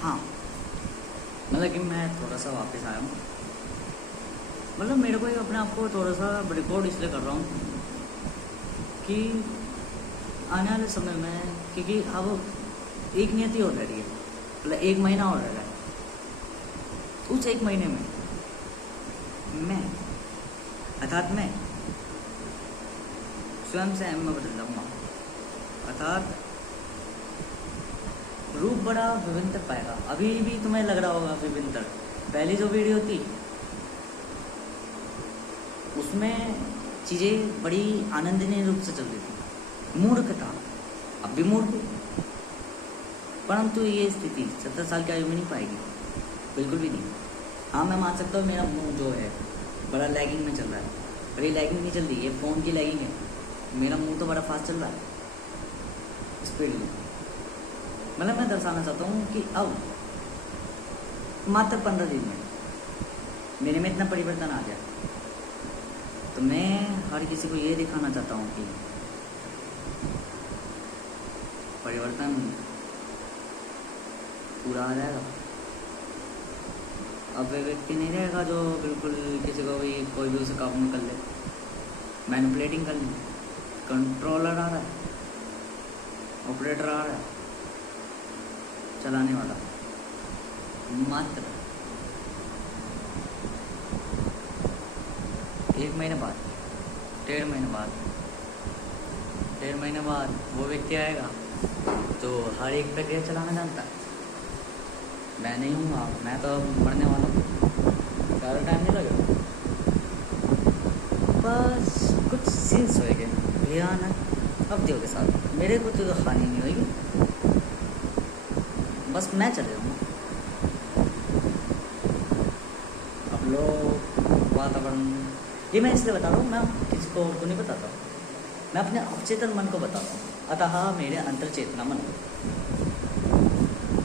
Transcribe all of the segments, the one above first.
हाँ, मतलब कि मैं थोड़ा सा वापस आया हूँ। मतलब मेरे को अपने आप को थोड़ा सा रिकॉर्ड इसलिए कर रहा हूँ कि आने वाले समय में, क्योंकि अब एक नियति और रह रही है, मतलब एक महीना और रह रहा है। उस एक महीने में मैं अर्थात मैं स्वयं से मैं बदल जाऊँगा। अर्थात रूप बड़ा विभिन्न पाएगा। अभी भी तुम्हें लग रहा होगा विभिन्न। पहली जो वीडियो थी उसमें चीज़ें बड़ी आनंदनीय रूप से चल रही थी, मूर्ख था, अब भी मूर्ख हूँ, परंतु ये स्थिति 70 साल की आयु में नहीं पाएगी, बिल्कुल भी नहीं। हाँ, मैं मान सकता हूँ मेरा मुंह जो है बड़ा लैगिंग में चल रहा है, पर ये लैगिंग नहीं चल रही, ये फ़ोन की लैगिंग है। मेरा मुंह तो बड़ा फास्ट चल रहा है स्पीडली। मतलब मैं दर्शाना चाहता हूँ कि अब मात्र 15 दिन में मेरे में इतना परिवर्तन आ गया। तो मैं हर किसी को ये दिखाना चाहता हूँ कि परिवर्तन पूरा आ जाएगा। अब वे व्यक्ति नहीं रहेगा जो बिल्कुल किसी को भी कोई भी उसे काबू में कर ले, मैनिपुलेटिंग कर ले। कंट्रोलर आ रहा है, ऑपरेटर आ रहा है, चलाने वाला मात्र 1 महीने बाद, 1.5 महीने बाद वो व्यक्ति आएगा जो हर एक प्रक्रिया चलाना जानता है। मैं नहीं हूँ, मैं तो मरने वाला हूँ, ज़्यादा टाइम नहीं लगेगा, बस कुछ सीन्स होएंगे भयानक अवधियों के साथ। मेरे को तो हानि नहीं होगी, बस मैं चले जाऊँगा। अब लोग वातावरण, ये मैं इसलिए बता रहा हूँ, मैं किसी को और को नहीं बताता हूँ, मैं अपने अवचेतन मन को बताता हूँ। अतः मेरे अंतर चेतना मन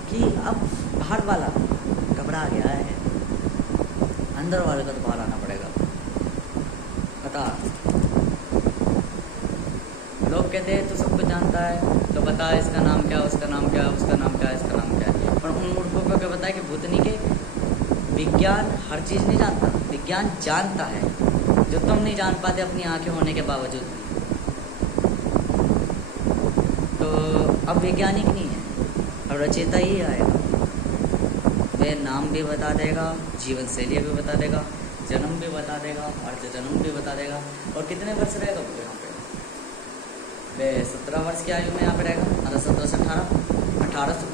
कि अब बाहर वाला घबरा गया है, अंदर वाले को तो बाहर आना पड़ेगा। अतः लोग कहते हैं तो सब कुछ जानता है, तो बता इसका नाम क्या, उसका नाम क्या, उसका नाम क्या, इसका नाम क्या है। पर उन मूर्खों को क्या पता है कि भूतनी के विज्ञान हर चीज़ नहीं जानता, विज्ञान जानता है जो तुम नहीं जान पाते अपनी आंखें होने के बावजूद। तो अब वैज्ञानिक नहीं है, अब रचेता ही आएगा। वह नाम भी बता देगा, जीवन शैली भी बता देगा, जन्म भी बता देगा, अर्थ जन्म भी बता देगा, और कितने वर्ष रहेगा वो यहाँ पे। वह 17 वर्ष की आयु में यहाँ पे रहेगा, मतलब 17 से 18, 18 से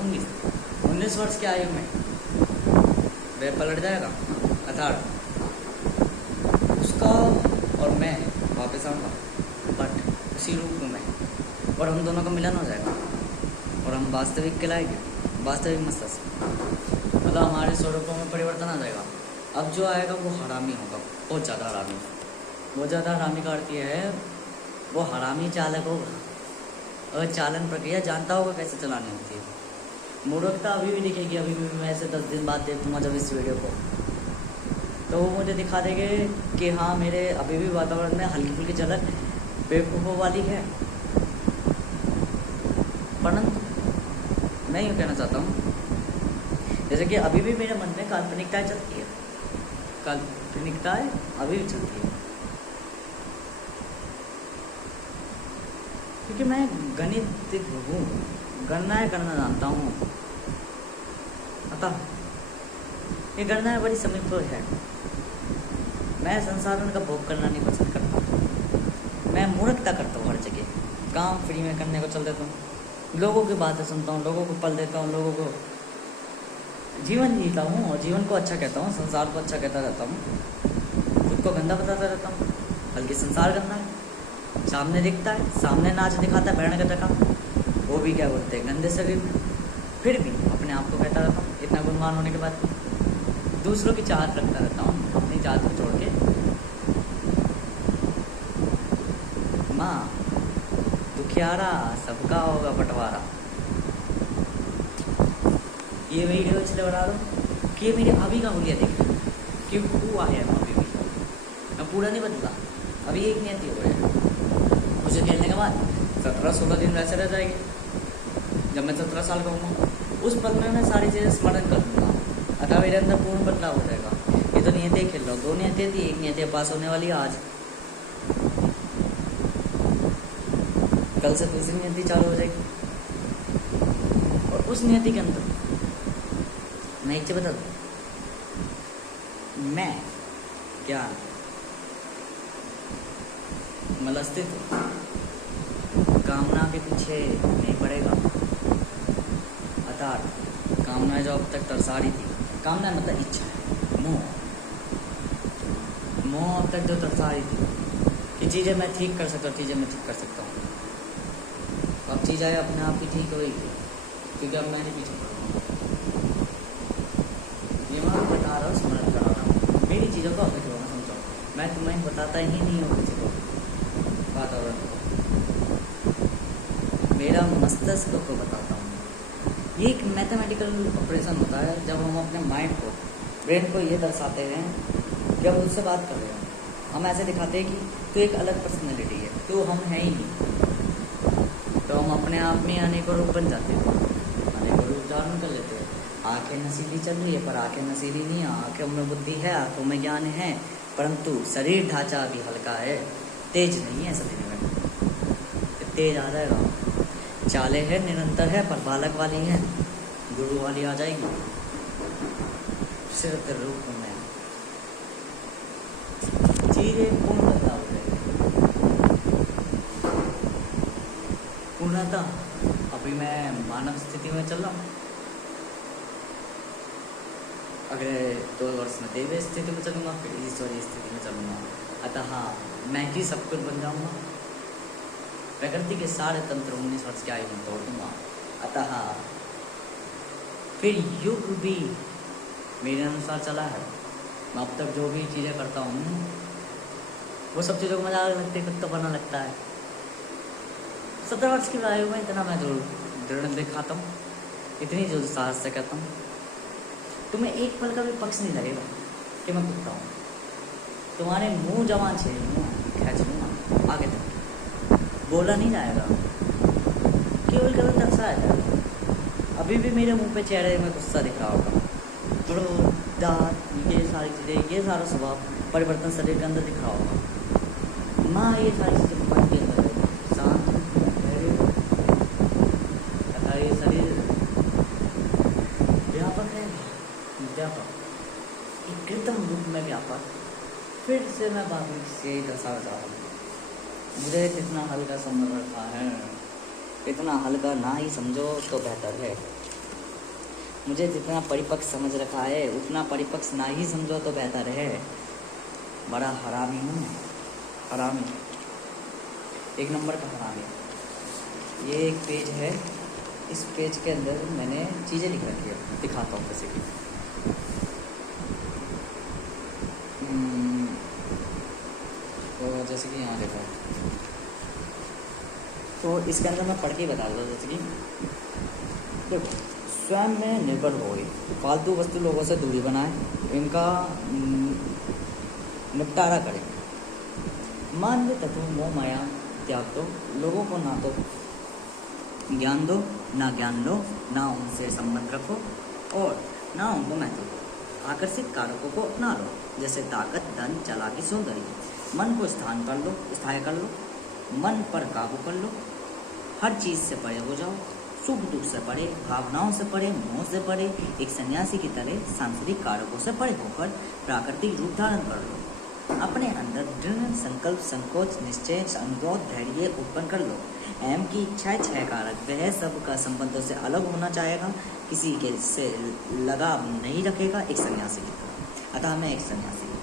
19 वर्ष की आयु में वह पलट जाएगा। अर्थात उसका और मैं वापस आऊँगा, बट उसी रूप में, और हम दोनों का मिलन हो जाएगा और हम वास्तविक कहलाएंगे, वास्तविक मस्तिष्क। मतलब हमारे स्वरूपों में परिवर्तन आ जाएगा। अब जो आएगा वो हरामी होगा, बहुत ज़्यादा हरामी। बहुत ज़्यादा हरामी का अर्थ यह है वो हरामी चालक होगा और चालन प्रक्रिया जानता होगा कैसे चलानी होती है। मूर्खता अभी भी दिखेगी, अभी भी मैं ऐसे 10 दिन बाद देखूँगा जब इस वीडियो को, तो वो मुझे दिखा देंगे कि हाँ मेरे अभी भी वातावरण में हल्की फुल्की झलक बेवकूफ़ों वाली है। परंतु मैं यूँ कहना चाहता हूँ, जैसे कि अभी भी मेरे मन में काल्पनिकताएँ चलती है, काल्पनिकताएँ अभी भी चलती है, क्योंकि मैं गणित हूँ, गणनाएँ करना जानता हूँ। अतः ये गणनाएँ बड़ी समीप है। मैं संसाधन का भोग करना नहीं पसंद करता, मैं मूर्खता करता हूँ हर जगह, काम फ्री में करने को चल देता हूँ, लोगों की बातें सुनता हूँ, लोगों को पल देता हूँ, लोगों को जीवन जीता हूँ और जीवन को अच्छा कहता हूँ, संसार को अच्छा कहता रहता हूँ, खुद को गंदा बताता रहता हूँ, बल्कि संसार गंदा है। सामने दिखता है, सामने नाच दिखाता है भैरण का टका, वो भी क्या बोलते हैं गंदे शरीर में, फिर भी अपने आप को कहता रहता हूँ इतना गुणवान होने के बाद। दूसरों की चाहत रखता रहता हूँ, अपनी चाहत को छोड़ के। माँ दुखियारा सबका होगा बंटवारा। ये वीडियो इसलिए बना रहा हूँ कि ये मेरी अभी का हुलिया देख कि हुआ है अभी भी, मैं पूरा नहीं बदला, अभी एक नियति हो गया। मुझे खेलने के बाद 17-16 दिन वैसे रह जाएगी। जब मैं 17 साल का हूँ उस पल में मैं सारी चीज़ें स्मरण कर लूँगा, अतः मेरे अंदर पूर्ण बदलाव हो जाएगा। ये तो नियतें खेल रहा हूँ, 2 नियतें थी, एक नियतें पास होने वाली है आज, कल से दूसरी नियति चालू हो जाएगी। और उस नियति के अंदर मैं एक चीज बता दूँ, मैं क्या मतलब अस्तित्व कामना के पीछे नहीं पड़ेगा। अर्थात कामना जो अब तक तरसा रही थी, कामना मतलब इच्छा है, मोह अब तक जो तरसा रही थी कि चीज़ें मैं ठीक कर सकता हूँ, चीज़ें मैं ठीक कर सकता हूँ, अब चीज़ें अपने आप ही ठीक हो रही थी, क्योंकि अब मैं नहीं पीछे पड़ रहा हूँ। ये मैं बता रहा हूँ, स्मरण करा रहा हूँ, मेरी चीज़ों को अभी होना समझो, मैं तुम्हें बताता ही नहीं हूँ किसी को, वातावरण को, मेरा मस्तिष्क को बताता हूँ। ये एक मैथमेटिकल ऑपरेशन होता है जब हम अपने माइंड को, ब्रेन को ये दर्शाते हैं कि हम उससे बात कर रहे हैं। हम ऐसे दिखाते हैं कि तू एक अलग पर्सनैलिटी है, तो हम है ही नहीं, तो हम अपने आप में अनेकों रूप बन जाते हैं, अनेकों रूप धारण कर लेते हैं। आंखें नशीली चल रही है पर आंखें नशीली नहीं है, आंखों में बुद्धि है, आंखों में ज्ञान है, परंतु शरीर ढांचा अभी हल्का है, तेज नहीं है। सभी में तेज आ जाएगा, चाले है निरंतर है पर बालक वाली है, गुरु वाली आ जाएगी सिर्फ रूप में, चीजें पूर्ण बदलाव हो जाएगी। पूर्णतः अभी मैं मानव स्थिति में चल रहा हूँ, अगले 2 वर्ष में देव स्थिति में चलूँगा, फिर ईश्वरीय स्थिति में चलूँगा। अतः मैं ही सब कुछ बन जाऊँगा, प्रकृति के सारे तंत्र 19 वर्ष की आयु में तोड़ दूँगा। अतः फिर युग भी मेरे अनुसार चला है। मैं अब तक जो भी चीज़ें करता हूँ वो सब चीज़ों को मजा लगती है, तो बना लगता है। 17 वर्ष की आयु में इतना मैं दृढ़ दिखाता हूँ, इतनी जो साहस से कहता हूँ, तुम्हें एक पल का भी पक्ष नहीं लगेगा कि मैं कुत्ता हूँ। तुम्हारे मुंह जवान छे खींच लूँगा, आगे तक बोला नहीं जाएगा, केवल दर्शाया जाएगा। अभी भी मेरे मुंह पे चेहरे में गुस्सा दिख रहा होगा, थोड़ा दांत, ये सारी चीज़ें, ये सारा स्वभाव परिवर्तन शरीर के अंदर दिख रहा होगा। माँ ये सारी चीज़ें मन के अंदर शांत तथा ये शरीर व्यापक है, व्यापक एक कृत्रिम रूप में व्यापक। फिर से मैं बात से दर्शाना चाह रहा हूँ, मुझे कितना हल्का समझ रखा है, इतना हल्का ना ही समझो तो बेहतर है। मुझे जितना परिपक्व समझ रखा है उतना परिपक्व ना ही समझो तो बेहतर है। बड़ा हरामी हूँ मैं, हरामी, 1 नंबर का हरामी। ये एक पेज है, इस पेज के अंदर मैंने चीज़ें लिख रखी है, दिखाता हूँ जैसे कि तो जैसे कि यहाँ देखो, तो इसके अंदर मैं पढ़ के बता दूँ। जैसे कि देखो, स्वयं में निर्भर हो, फालतू वस्तु लोगों से दूरी बनाए, इनका निपटारा करें, मानवीय तत्व मोह माया त्याग दो, लोगों को ना तो ज्ञान दो ना ज्ञान लो, ना उनसे संबंध रखो और ना उनको महत्व दो। आकर्षित कारकों को अपना लो, जैसे ताकत, धन, चालाकी, सौंदर्य। मन को स्थायी कर लो, मन पर काबू कर लो, हर चीज़ से परे हो जाओ, सुख दुख से परे, भावनाओं से परे, मोह से परे, एक सन्यासी की तरह सांसारिक कारकों से परे होकर प्राकृतिक रूप धारण कर लो। अपने अंदर दृढ़ संकल्प, संकोच, निश्चय, अनुरोध, धैर्य उत्पन्न कर लो। अहम की इच्छा 6 कारक, वह सब का संबंधों से अलग होना चाहेगा, किसी के से लगाव नहीं रखेगा, एक सन्यासी की तरह। अतः मैं एक सन्यासी हूँ।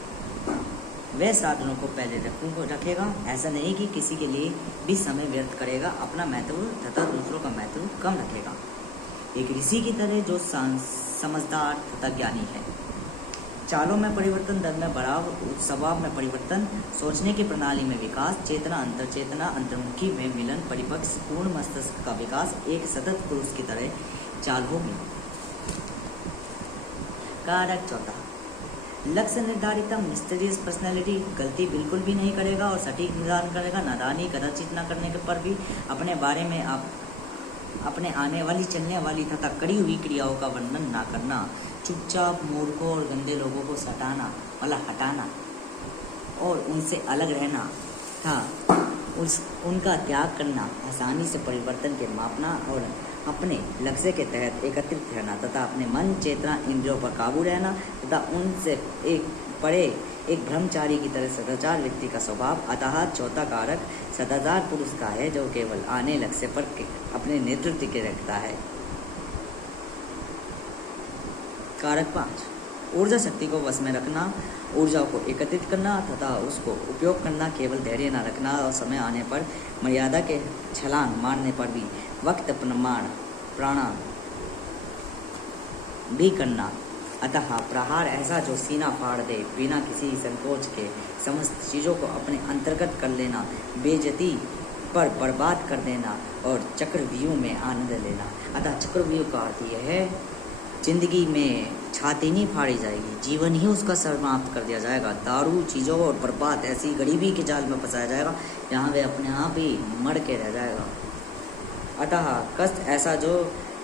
वह साधनों को पहले रखेगा, ऐसा नहीं कि किसी के लिए भी समय व्यर्थ करेगा, अपना महत्व तथा दूसरों का महत्व कम रखेगा। एक ऋषि की तरह जो समझदार तथा ज्ञानी है। चालों में परिवर्तन, दल में बढ़ाव, स्वभाव में परिवर्तन, सोचने की प्रणाली में विकास, चेतना अंतर चेतना अंतर्मुखी में मिलन, परिपक्व पूर्ण मस्तिष्क का विकास, एक सतत पुरुष की तरह चाल होगी। कारक 4, लक्ष्य निर्धारित, मिस्टीरियस पर्सनैलिटी, गलती बिल्कुल भी नहीं करेगा और सटीक निर्धारण करेगा, नादानी कदाचित न करने के पर भी अपने बारे में अपने आने वाली, चलने वाली तथा करी हुई क्रियाओं का वर्णन ना करना, चुपचाप मूर्खों और गंदे लोगों को सटाना मतलब हटाना और उनसे अलग रहना था, उनका त्याग करना, आसानी से परिवर्तन के मापना और अपने लक्ष्य के तहत एकत्रित रहना तथा अपने मन, चेतना, इंद्रियों पर काबू रहना तथा उनसे एक ब्रह्मचारी की तरह सदाचार व्यक्ति का स्वभाव। अतः चौथा कारक सदाचार पुरुष का है, जो केवल आने लक्ष्य पर अपने नेतृत्व के रखता है। कारक 5, ऊर्जा शक्ति को वश में रखना, ऊर्जा को एकत्रित करना तथा उसको उपयोग करना, केवल धैर्य न रखना और समय आने पर मर्यादा के छलांग मारने पर भी वक्त प्राणा भी करना। अतः प्रहार ऐसा जो सीना फाड़ दे, बिना किसी संकोच के समस्त चीज़ों को अपने अंतर्गत कर लेना, बेइज्जती पर बर्बाद कर देना और चक्रव्यूह में आनंद लेना। अतः चक्रव्यूह का अर्थ यह है, जिंदगी में छाती नहीं फाड़ी जाएगी, जीवन ही उसका समाप्त कर दिया जाएगा। दारू, चीज़ों और बर्बाद ऐसी गरीबी के जाल में फंसाया जाएगा जहाँ वे अपने आप ही मर के रह जाएगा। अतः कष्ट ऐसा जो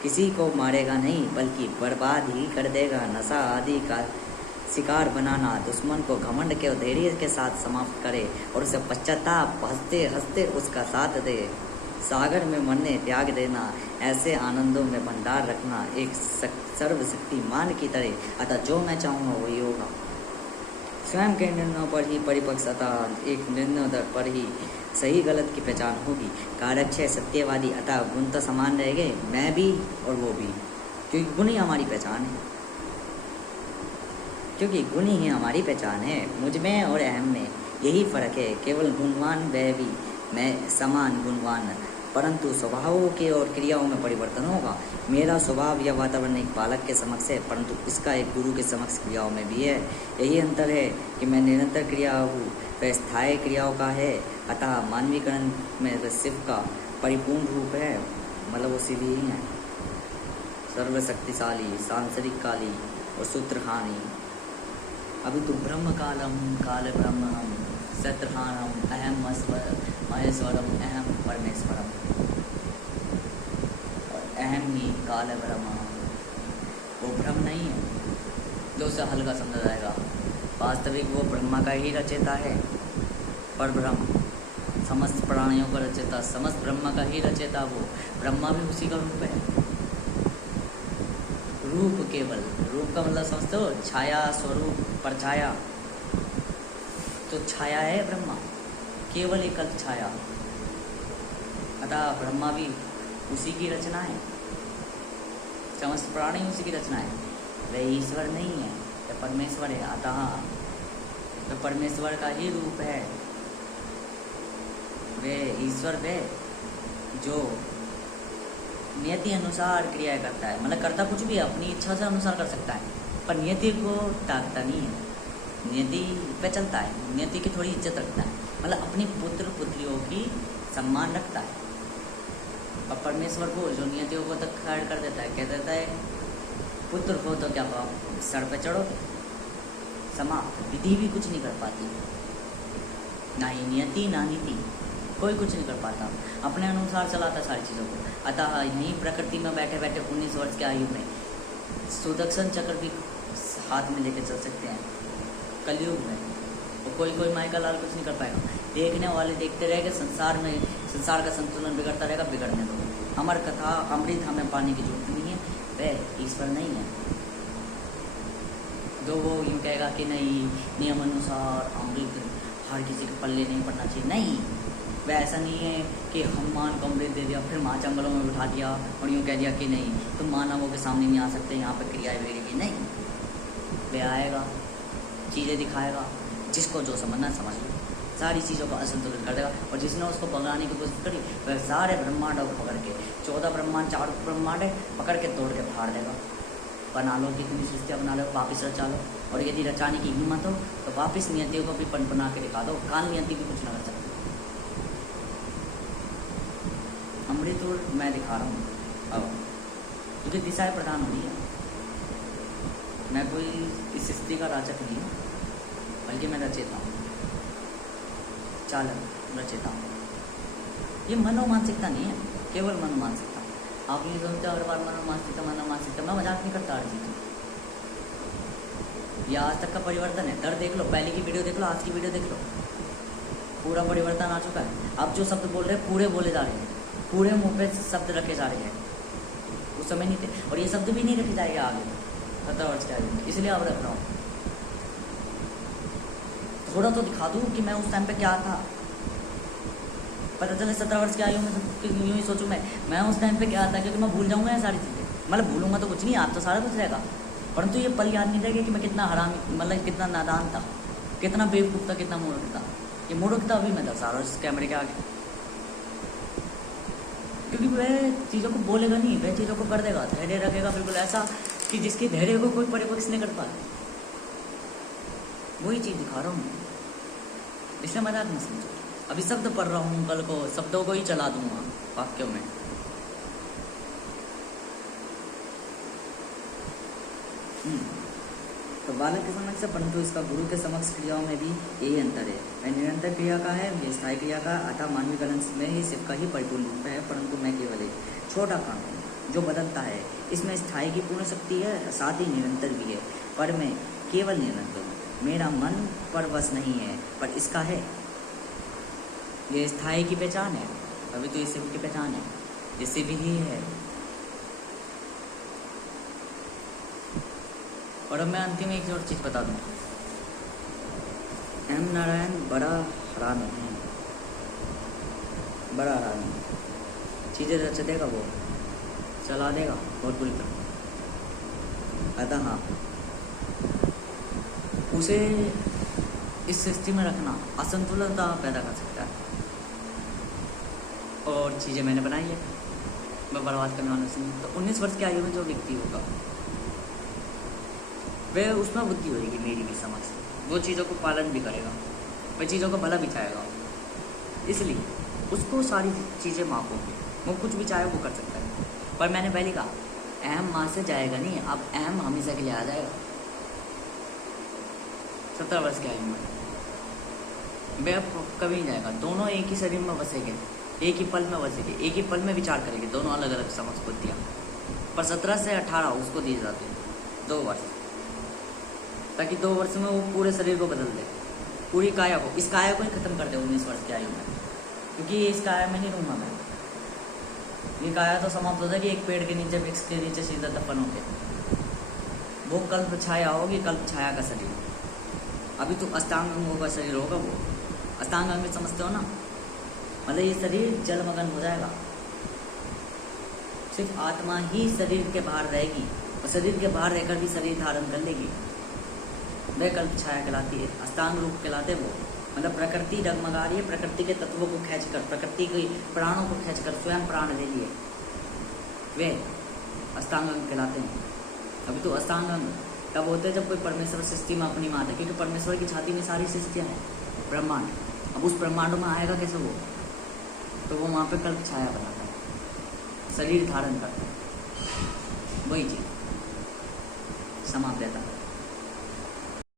किसी को मारेगा नहीं बल्कि बर्बाद ही कर देगा। नशा आदि का शिकार बनाना, दुश्मन को घमंड के धैर्य के साथ समाप्त करे और उसे पश्चाताप हंसते हंसते उसका साथ दे। सागर में मरने त्याग देना, ऐसे आनंदों में भंडार रखना, एक सर्वशक्तिमान की तरह। अतः जो मैं चाहूँगा वही होगा। स्वयं के निर्णयों पर ही परिपक्वता, एक निर्णय पर ही सही गलत की पहचान होगी। कारक 6 सत्यवादी। अतः गुण तो समान रहेंगे, मैं भी और वो भी, क्योंकि गुण ही हमारी पहचान है। क्योंकि गुण ही हमारी पहचान है। मुझ में और अहम में यही फर्क है। केवल गुणवान वह भी, मैं समान गुणवान, परंतु स्वभावों के और क्रियाओं में परिवर्तन होगा। मेरा स्वभाव या वातावरण एक बालक के समक्ष है, परंतु इसका एक गुरु के समक्ष क्रियाओं में भी है। यही अंतर है कि मैं निरंतर क्रिया हूँ, वह स्थायी क्रियाओं का है। अतः मानवीकरण में वह शिव का परिपूर्ण रूप है, मतलब वो शिव ही है, सर्वशक्तिशाली, सांसारिक काली और सूत्रहानी। अभी तो ब्रह्म कालम काल ब्रह्मम सत्रहानम अहम महेश्वरम अहम परमेश्वरम। और अहम ही काल ब्रह्म, वो ब्रह्म नहीं है जो उसे हल्का समझा जाएगा। वास्तविक वो ब्रह्मा का ही रचयिता है, पर ब्रह्म समस्त प्राणियों का रचयिता, समस्त ब्रह्मा का ही रचयिता। वो ब्रह्मा भी उसी का रूप है। रूप केवल, रूप का मतलब समझते हो, छाया, स्वरूप, परछाया। तो छाया है ब्रह्मा, केवल एक अल्प छाया। अतः ब्रह्मा भी उसी की रचना है, समस्त प्राणी उसी की रचना है। वह ईश्वर नहीं है, वह परमेश्वर है। अतः वह परमेश्वर का ही रूप है। वह ईश्वर है जो नियति अनुसार क्रिया करता है, मतलब करता कुछ भी अपनी इच्छा से अनुसार कर सकता है, पर नियति को त्यागता नहीं है, नियति पे चलता है, नियति की थोड़ी इज्जत रखता है, मतलब अपनी पुत्र पुत्रियों की सम्मान रखता है। और परमेश्वर को जो नियतियों को तक खैर कर देता है, कह देता है पुत्र हो तो क्या सर पे चढ़ो, समाप्त। विधि भी कुछ नहीं कर पाती, ना ही नियति ना नीति, कोई कुछ नहीं कर पाता, अपने अनुसार चलाता सारी चीज़ों को। अतः यहीं प्रकृति में बैठे बैठे 19 वर्ष की आयु में सुदर्शन चक्र भी हाथ में लेके चल सकते हैं कलयुग में। तो कोई माई का लाल कुछ नहीं कर पाएगा। देखने वाले देखते रहेंगे, संसार का संतुलन बिगड़ता रहेगा, बिगड़ने दो। अमर कथा अमृत हमें पाने की जरूरत नहीं है, वह ईश्वर नहीं है जो वो यूँ कहेगा कि नहीं नियम अनुसार अमृत हर किसी के पल्ले नहीं पड़ना चाहिए। नहीं, वह ऐसा नहीं है कि हनुमान को अमृत दे दिया फिर महाजंगलों में बिठा दिया और यूँ कह दिया कि नहीं तुम मानवों के सामने नहीं आ सकते, यहाँ पर क्रियाएं बिगड़ेगी। नहीं, वह आएगा, चीज़ें दिखाएगा, जिसको जो समझना समझ लो, सारी चीज़ों को असंतुलित कर देगा। और जिसने उसको भगाने की कोशिश करी वह सारे ब्रह्मांडों को पकड़ के 14 ब्रह्मांड 4 ब्रह्मांड है पकड़ के तोड़ के फाड़ देगा। बना लो कितनी सृष्टियाँ बना लो, वापस रचा लो, और यदि रचाने की हिम्मत हो तो वापस नियतियों को भी पनपना के दिखा दो, काल नियति भी कुछ ना कर सकते। अमृत और मैं दिखा रहा हूँ अब, क्योंकि दिशाएं प्रदान हो रही है। मैं कोई इस सृष्टि का राजक नहीं हूँ, बल्कि मैं रचेता हूँ, चालक रचेता हूँ। ये मनोमानसिकता नहीं है, केवल मनोमानसिकता। आप ये सोचते हो हर बार मनोमानसिकता, मैं मजाक नहीं करता हर चीज़। ये आज तक का परिवर्तन है। दर देख लो, पहले की वीडियो देख लो, आज की वीडियो देख लो, पूरा परिवर्तन आ चुका है। अब जो शब्द बोल रहे हैं पूरे बोले जा रहे हैं, पूरे मुंह पे शब्द रखे जा रहे हैं। उस समय नहीं थे, और ये शब्द भी नहीं रखे जाएंगे आगे 17 वर्ष के आयु में, इसलिए अब रख रहा हूँ। थोड़ा तो दिखा दूँ कि मैं उस टाइम पे क्या था। पता चले 17 वर्ष की आयु में यूँ ही सोचूं मैं उस टाइम पे क्या था, क्योंकि मैं भूल जाऊँगा ये सारी चीज़ें। मतलब भूलूंगा तो कुछ नहीं, याद तो सारा कुछ रहेगा, परंतु ये पल याद नहीं रहेगा कि मैं कितना हरामी, मतलब कितना नादान था, कितना बेवकूफ़ था, कितना मूर्ख था। ये मूर्ख था अभी मैं 10 साल उस कैमरे के आगे, क्योंकि वह चीज़ों को बोलेगा नहीं, वह चीज़ों को कर देगा, धैर्य रखेगा बिल्कुल ऐसा कि जिसके धैर्य को कोई परिपक्ष नहीं कर पाता। वही चीज़ दिखा रहा हूँ, इसलिए मजाक नहीं समझो। अभी शब्द पढ़ रहा हूँ, कल को शब्दों को ही चला दूंगा वाक्यों में। तो बालक के समक्ष, परंतु इसका गुरु के समक्ष क्रियाओं में भी यही अंतर है। वह निरंतर क्रिया का है, ये स्थायी क्रिया का, अतः मानवीय गणन में ही शिव का ही परिपूर्ण रूप है, परंतु मैं केवल एक छोटा कण हूँ जो बदलता है। इसमें स्थायी की पूर्ण शक्ति है, साथ ही निरंतर भी है, पर मैं केवल निरंतर हूँ। मेरा मन पर वश नहीं है, पर इसका है। ये स्थायी की पहचान है, अभी तो ये शिव की पहचान है, ये शिव ही है। और अब मैं अंतिम एक और चीज़ बता दूँ, एम नारायण बड़ा हरामी है, बड़ा हरामी, चीज़ें रच देगा, वो चला देगा बहुत बुरी तरह। अतः हाँ, उसे इस स्थिति में रखना असंतुलनता पैदा कर सकता है। और चीज़ें मैंने बनाई है, मैं बर्बाद करने वाला नहीं। तो 19 वर्ष की आयु में जो व्यक्ति होगा वह, उसमें बुद्धि होगी मेरी भी समझ, वो चीज़ों को पालन भी करेगा, वह चीज़ों को भला भी चाहेगा, इसलिए उसको सारी चीज़ें माफ़ होंगी, वो कुछ भी चाहे वो कर सकता है। पर मैंने पहले कहा, अहम माँ से जाएगा नहीं, अब अहम हमेशा के लिए आ जाएगा। 17 वर्ष के आयु में वह कभी नहीं जाएगा, दोनों एक ही शरीर में बसेंगे, एक ही पल में बसेंगे, एक ही पल में विचार करेंगे, दोनों अलग अलग समझ बुद्धियाँ। पर 17 से 18 उसको दिए जाते हैं 2 वर्ष, ताकि 2 वर्ष में वो पूरे शरीर को बदल दे, पूरी काया को, इस काया को ही खत्म कर दे 19 वर्ष की आयु में, क्योंकि इस काया में नहीं रहूँगा मैं। ये काया तो समाप्त हो जाएगी एक पेड़ के नीचे, वृक्ष के नीचे सीधा दफन होके। वो कल्प छाया होगी, कल्प छाया का शरीर। अभी तो अष्टांग अंगों का शरीर होगा, वो अष्टांग अंग समझते हो ना, मतलब ये शरीर जलमग्न हो जाएगा, सिर्फ आत्मा ही शरीर के बाहर रहेगी, और शरीर के बाहर रहकर भी शरीर धारण कर लेगी। वह कल्प छाया कहलाती है, अष्टांग रूप कहलाते वो। मतलब प्रकृति डगमगा रही है, प्रकृति के तत्वों को खींचकर, प्रकृति के प्राणों को खींचकर स्वयं प्राण ले लिए, वे अष्टांग अंग कहलाते हैं। अभी तो अष्टांग अंग तब होते हैं जब कोई परमेश्वर सृष्टि में अपनी मात है, क्योंकि परमेश्वर की छाती में सारी सृष्टियाँ हैं, ब्रह्मांड। अब उस ब्रह्मांड में आएगा कैसे वो, तो वो वहाँ पे कल्प छाया बनाता है, शरीर धारण करता है, वही चीज़ समाप्त रहता है।